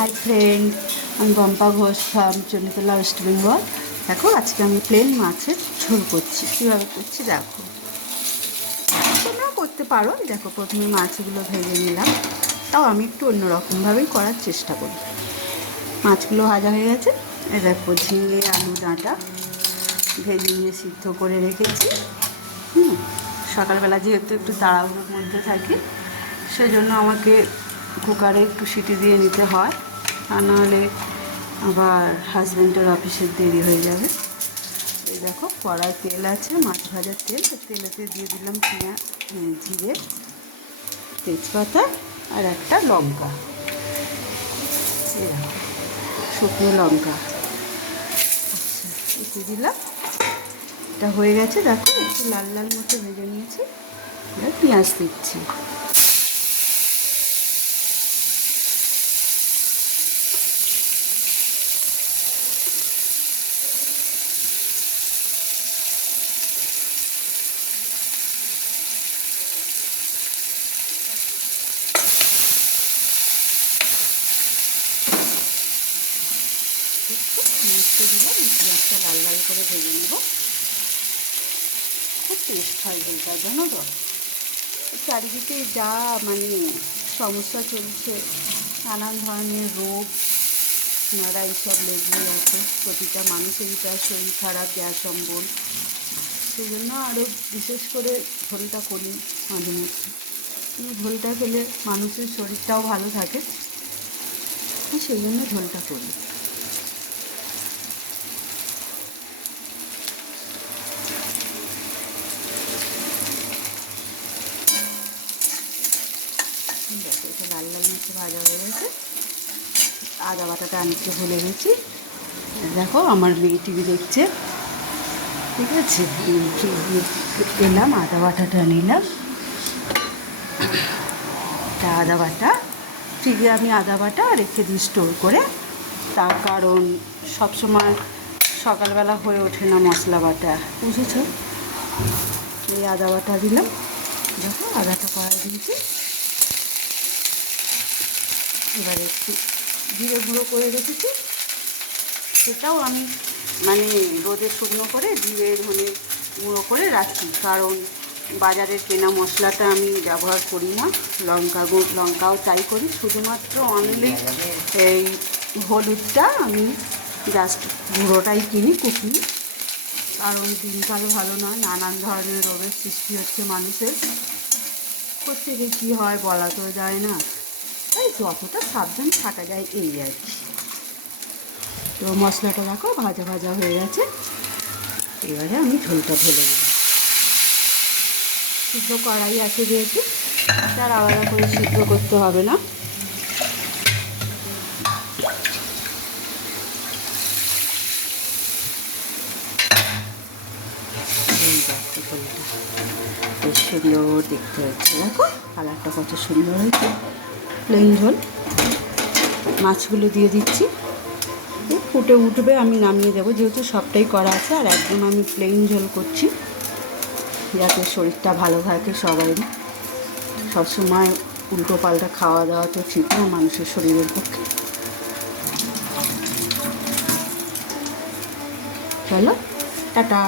Hi friend, আমি Pampa Ghosh from Chanditala West Bengal. দেখো আজকে আমি প্লেন মাছের ঝোল করছি। কীভাবে করছি দেখো, তোমরা করতে পারো। দেখো প্রথমে মাছগুলো ভেজে নিলাম, তাও আমি একটু অন্যরকমভাবেই করার চেষ্টা করি। মাছগুলো ভাজা হয়ে গেছে। এই দেখো ঝিঙে আলু ডাঁটা ভেজে নিয়ে সিদ্ধ করে রেখেছি। সকালবেলা যেহেতু একটু তাড়াহুড়োর মধ্যে থাকি, সেজন্য আমাকে কুকারে একটু সিটি দিয়ে নিতে হয়, তা নাহলে আবার হাজব্যান্ডের অফিসের দেরি হয়ে যাবে। এই দেখো কড়াই তেল আছে, মাছ ভাজার তেল। তেলেতে দিয়ে দিলাম জিরে, তেজপাতা আর একটা লঙ্কা। এই দেখো শুকনো লঙ্কা একটু দিলাম। এটা হয়ে গেছে, দেখো একটু লাল লাল মতো ভেজে নিয়েছি। এবার পেঁয়াজ দিচ্ছি। পেঁয়াজটা দিলাম, পেঁয়াজটা লাল লাল করে ভেজে নেব। খুব টেস্ট হয় ঝোলটা, জানো তো। চারিদিকে যা সমস্যা চলছে, নানান ধরনের রোগ নানা এইসব লেগেই আছে। প্রতিটা মানুষেরই প্রায় শরীর খারাপ, গ্যাস অম্বল। সেই জন্য আরও বিশেষ করে ঝোলটা করি মাঝে মধ্যে। ঝোলটা খেলে মানুষের শরীরটাও ভালো থাকে, সেই জন্য ঝোলটা করি। দেখো এটা লাল লাল মতো ভাজা হয়ে গেছে। আদা বাটাটা আনতে ভুলে গেছি। দেখো আমার মেয়ে টিভি দেখছে, ঠিক আছে। এলাম, আদা বাটাটা নিলাম। আদা বাটা ফ্রিজে আমি আদা বাটা রেখে দিই স্টোর করে, তার কারণ সবসময় সকালবেলা হয়ে ওঠে না মশলা বাটা, বুঝেছ। এই আদা বাটা দিলাম। দেখো আদাটা কড়াই দিয়েছি। এবারে একটু জিরে গুঁড়ো করে রেখেছি, সেটাও আমি রোদে শুকনো করে জিরে ধনে গুঁড়ো করে রাখি, কারণ বাজারের কেনা মশলাটা আমি ব্যবহার করি না। লঙ্কাও তাই করি, শুধুমাত্র অনলি এই হলুদটা আমি জাস্ট গুঁড়োটাই কিনি, কুকিং। কারণ দিনকাল ভালো নয়, নানান ধরনের রোগের সৃষ্টি হচ্ছে মানুষের। কোত্থেকে কী হয় বলা তো যায় না, তাই যতটা সাবধান থাকা যায় এই আর কি। তো মশলাটা দেখো ভাজা ভাজা হয়ে গেছে। এবারে আমি ঝোলটা ঢেলে দিলাম। সিদ্ধ কড়াই আছে যেহেতু, তার আলাদা করে সিদ্ধ করতে হবে না। বেশ সুন্দর দেখতে হচ্ছে, দেখো কালারটা কত সুন্দর হয়েছে। প্লেন ঝোল, মাছগুলো দিয়ে দিচ্ছি, ফুটে উঠবে, আমি নামিয়ে দেবো। যেহেতু সবটাই করা আছে, আর একদম আমি প্লেন ঝোল করছি, যাতে শরীরটা ভালো থাকে সবাই। সবসময় উল্টো পাল্টা খাওয়া দাওয়া তো ঠিক না মানুষের শরীরের পক্ষে। চলো টাটা।